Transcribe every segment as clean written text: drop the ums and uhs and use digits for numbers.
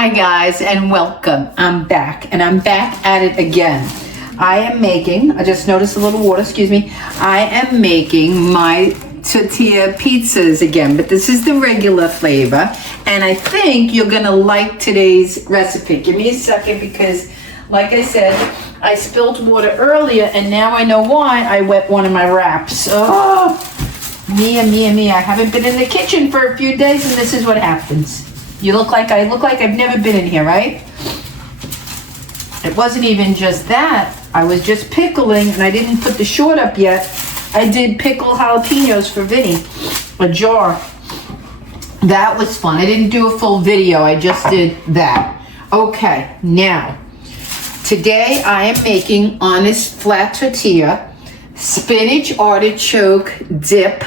Hi guys and welcome. I'm back and I'm back at it again. I just noticed a little water, excuse me. I am making my tortilla pizzas again, but this is the regular flavor. And I think you're gonna like today's recipe. Give me a second because like I said, I spilled water earlier and now I know why I wet one of my wraps. Oh, me. I haven't been in the kitchen for a few days and this is what happens. I look like I've never been in here, right? It wasn't even just that. I was just pickling and I didn't put the short up yet. I did pickled jalapenos for Vinny, a jar. That was fun. I didn't do a full video. I just did that. Okay, now, today I am making honest flat tortilla, spinach artichoke dip,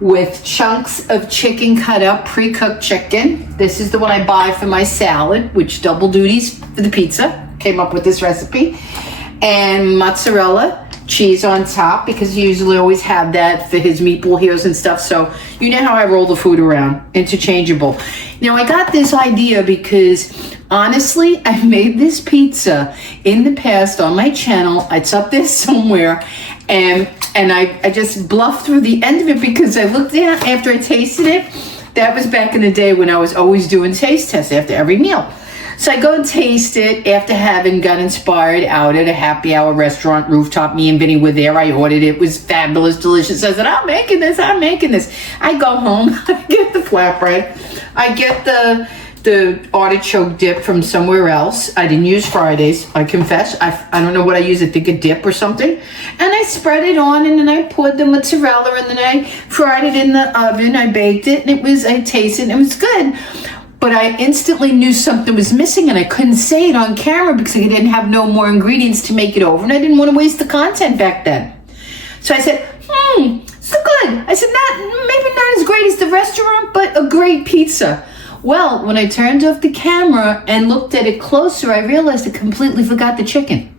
with chunks of chicken cut up, pre-cooked chicken. This is the one I buy for my salad, which double duties for the pizza. Came up with this recipe. And mozzarella cheese on top, because you usually always have that for his meatball heels and stuff. So you know how I roll the food around, interchangeable. Now I got this idea because honestly, I made this pizza in the past on my channel. It's up there somewhere. And I just bluffed through the end of it because I looked at after I tasted it. That was back in the day when I was always doing taste tests after every meal. So I go and taste it after having got inspired out at a happy hour restaurant rooftop. Me and Vinny were there. I ordered it. It was fabulous, delicious. I said, I'm making this. I go home. I get the flatbread. I get the artichoke dip from somewhere else. I didn't use Fridays, I confess. I don't know what I use. I think a dip or something. And I spread it on and then I poured the mozzarella and then I fried it in the oven. I baked it and I tasted it and it was good. But I instantly knew something was missing and I couldn't say it on camera because I didn't have no more ingredients to make it over and I didn't want to waste the content back then. So I said, so good. I said, maybe not as great as the restaurant, but a great pizza. Well, when I turned off the camera and looked at it closer, I realized I completely forgot the chicken.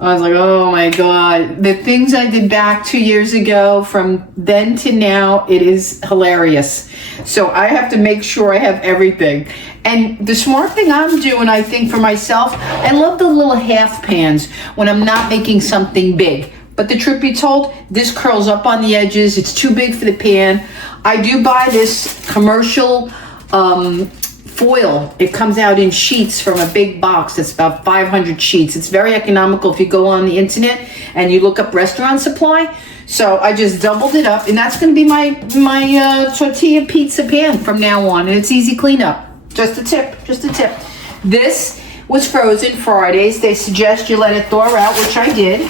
I was like, oh my God. The things I did back 2 years ago, from then to now, it is hilarious. So I have to make sure I have everything. And the smart thing I'm doing, I think for myself, I love the little half pans when I'm not making something big. But the truth be told, this curls up on the edges. It's too big for the pan. I do buy this commercial foil. It comes out in sheets from a big box. That's about 500 sheets. It's very economical if you go on the internet and you look up restaurant supply. So I just doubled it up and that's going to be my tortilla pizza pan from now on. And it's easy cleanup. Just a tip. This was frozen Fridays. They suggest you let it thaw out, which I did.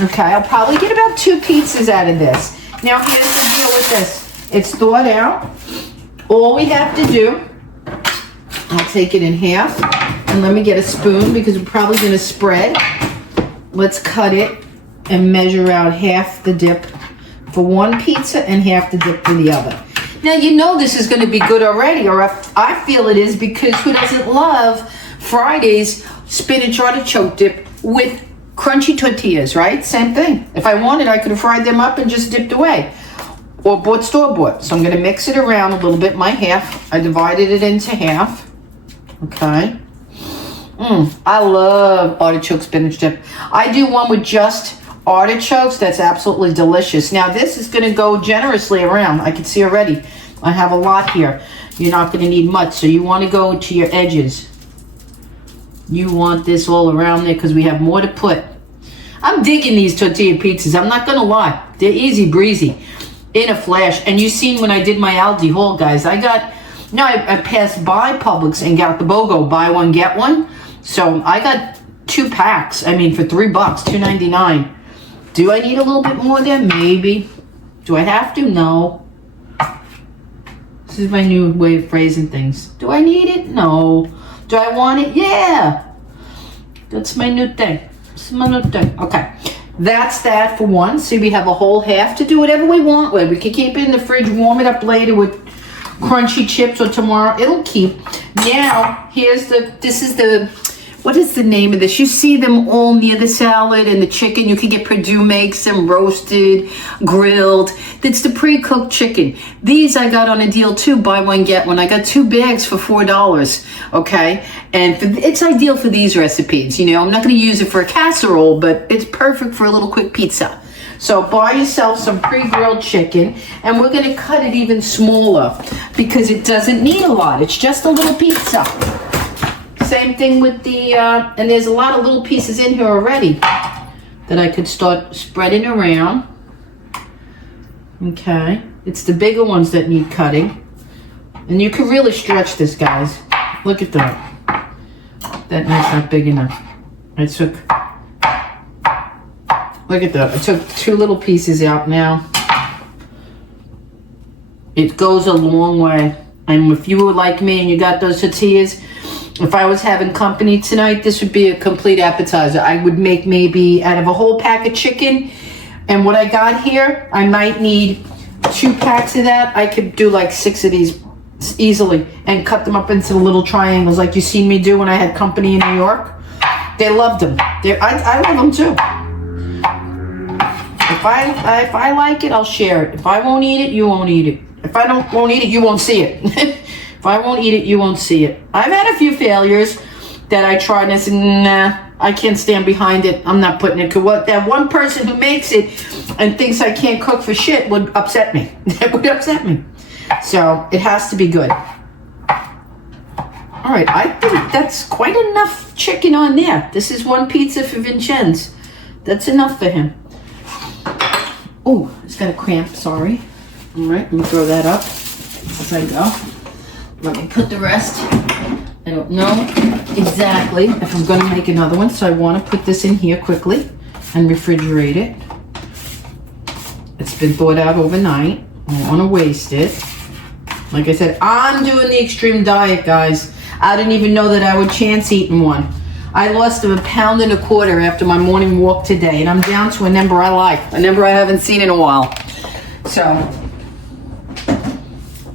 Okay, I'll probably get about 2 pizzas out of this. Now here's the deal with this. It's thawed out. All we have to do, I'll take it in half and let me get a spoon because we're probably going to spread. Let's cut it and measure out half the dip for one pizza and half the dip for the other. Now you know this is going to be good already, or I feel it is, because who doesn't love Friday's spinach artichoke dip with crunchy tortillas, right? Same thing. If I wanted, I could have fried them up and just dipped away. Or bought store-bought. So I'm going to mix it around a little bit, my half. I divided it into half. Okay. I love artichoke spinach dip. I do one with just artichokes. That's absolutely delicious. Now this is going to go generously around. I can see already. I have a lot here. You're not going to need much. So you want to go to your edges. You want this all around there because we have more to put. I'm digging these tortilla pizzas. I'm not going to lie. They're easy breezy. In a flash. And you seen when I did my Aldi haul, guys, I passed by Publix and got the BOGO, buy one get one. So I got 2 packs. I mean, for $3, $2.99. Do I need a little bit more there? Maybe. Do I have to? No. This is my new way of phrasing things. Do I need it? No. Do I want it? Yeah. That's my new thing. Okay. That's that for one. See, we have a whole half to do whatever we want with. We can keep it in the fridge, warm it up later with crunchy chips, or tomorrow it'll keep. Now, this is the what is the name of this? You see them all near the salad and the chicken. You can get Perdue makes them roasted, grilled. It's the pre-cooked chicken. These I got on a deal too, buy one, get one. I got 2 bags for $4, okay? And it's ideal for these recipes, you know. I'm not gonna use it for a casserole, but it's perfect for a little quick pizza. So buy yourself some pre-grilled chicken, and we're gonna cut it even smaller because it doesn't need a lot. It's just a little pizza. Same thing with the, and there's a lot of little pieces in here already that I could start spreading around. Okay, it's the bigger ones that need cutting. And you can really stretch this, guys. Look at that. That knife's not big enough. Look at that. I took 2 little pieces out now. It goes a long way. And if you were like me and you got those tortillas, if I was having company tonight, this would be a complete appetizer. I would make maybe out of a whole pack of chicken. And what I got here, I might need 2 packs of that. I could do like 6 of these easily and cut them up into little triangles like you seen me do when I had company in New York. They loved them. I love them too. If I like it, I'll share it. If I won't eat it, you won't eat it. If I won't eat it, you won't see it. If I won't eat it, you won't see it. I've had a few failures that I tried and I said, nah, I can't stand behind it. I'm not putting it. Cause that one person who makes it and thinks I can't cook for shit would upset me. It would upset me. So it has to be good. All right, I think that's quite enough chicken on there. This is 1 pizza for Vincenz. That's enough for him. Oh, it's got a cramp, sorry. All right, let me throw that up as I go. Let me put the rest. I don't know exactly if I'm going to make another one, so I want to put this in here quickly and refrigerate it. It's been thawed out overnight. I don't want to waste it. Like I said, I'm doing the extreme diet, guys. I didn't even know that I would chance eating one. I lost 1.25 pounds after my morning walk today, and I'm down to a number I like, a number I haven't seen in a while. So,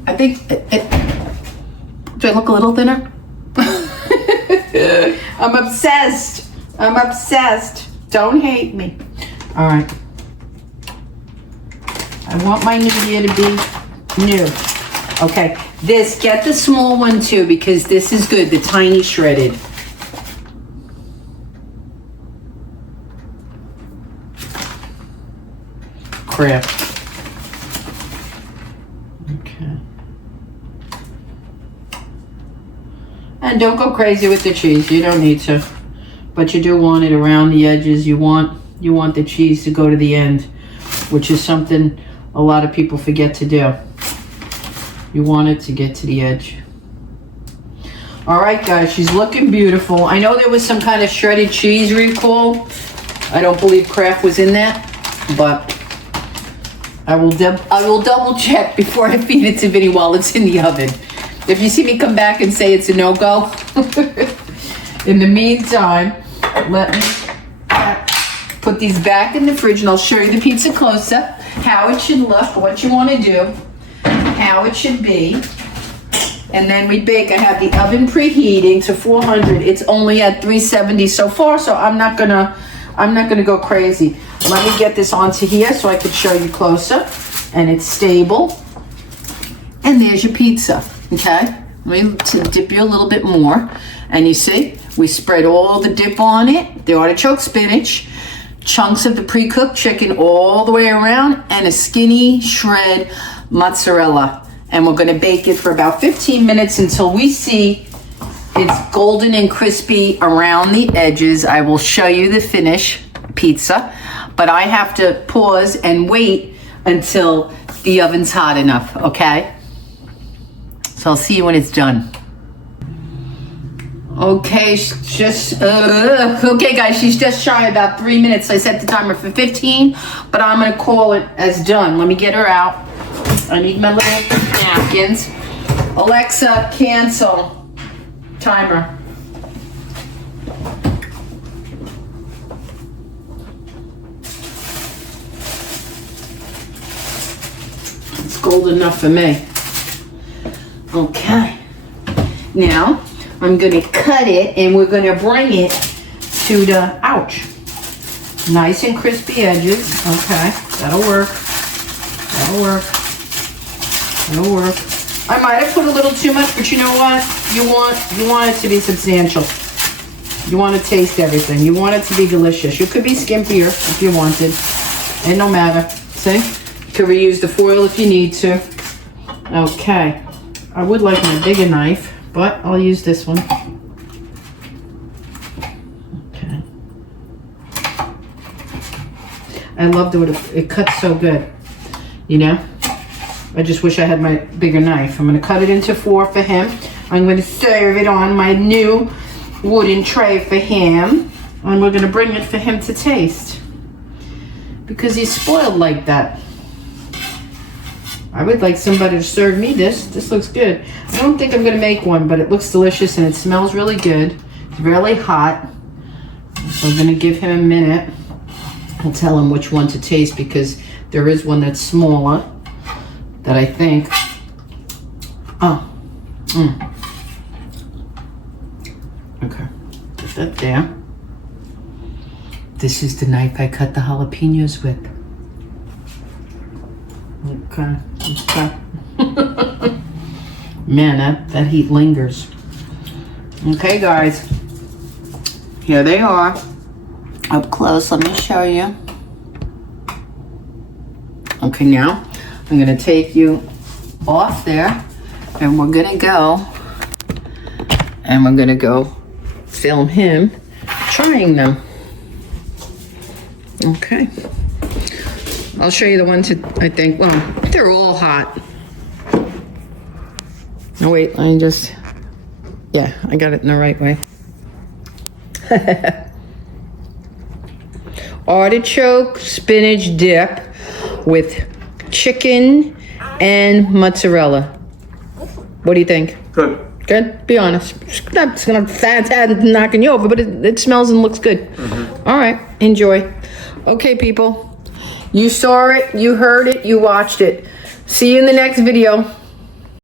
I think, do I look a little thinner? I'm obsessed. I'm obsessed. Don't hate me. All right. I want my new year to be new. Okay, get the small one too, because this is good, the tiny shredded. Crap. Okay. And don't go crazy with the cheese, you don't need to. But you do want it around the edges. You want the cheese to go to the end, which is something a lot of people forget to do. You want it to get to the edge. All right, guys, she's looking beautiful. I know there was some kind of shredded cheese recall. I don't believe Kraft was in that, but I will double check before I feed it to Vinny while it's in the oven. If you see me come back and say it's a no-go, in the meantime, let me put these back in the fridge and I'll show you the pizza close-up, how it should look, what you want to do, how it should be. And then we bake. I have the oven preheating to 400. It's only at 370 so far, so I'm not gonna go crazy. Let me get this onto here so I could show you closer. And it's stable. And there's your pizza, okay? Let me dip you a little bit more. And you see, we spread all the dip on it, the artichoke spinach, chunks of the pre-cooked chicken all the way around, and a skinny shred mozzarella. And we're gonna bake it for about 15 minutes until we see it's golden and crispy around the edges. I will show you the finish pizza, but I have to pause and wait until the oven's hot enough, okay? So I'll see you when it's done. Okay, okay guys, she's just shy about 3 minutes. I set the timer for 15, but I'm gonna call it as done. Let me get her out. I need my little napkins. Alexa, cancel timer. It's gold enough for me. Okay. Now, I'm gonna cut it and we're gonna bring it to the, ouch. Nice and crispy edges. Okay, that'll work. That'll work. That'll work. I might have put a little too much, but you know what? You want it to be substantial. You want to taste everything. You want it to be delicious. You could be skimpier if you wanted. It no matter. See? You could reuse the foil if you need to. Okay. I would like my bigger knife, but I'll use this one. Okay. I love the way it cuts so good. You know? I just wish I had my bigger knife. I'm going to cut it into 4 for him. I'm going to serve it on my new wooden tray for him. And we're going to bring it for him to taste. Because he's spoiled like that. I would like somebody to serve me this. This looks good. I don't think I'm going to make one, but it looks delicious and it smells really good. It's really hot. So I'm going to give him a minute. I'll tell him which one to taste because there is one that's smaller. That I think, okay, put that there. This is the knife I cut the jalapenos with. Okay, okay. Man, that heat lingers. Okay, guys, here they are. Up close, let me show you. Okay, now, I'm gonna take you off there and we're gonna go film him trying them. Okay. I'll show you the ones that I think, well, they're all hot. Oh wait, I got it in the right way. Artichoke spinach dip with chicken and mozzarella. What do you think? Good. Good? Be honest. It's not gonna knocking you over, but it smells and looks good. Mm-hmm. All right, enjoy. Okay, people. You saw it, you heard it, you watched it. See you in the next video.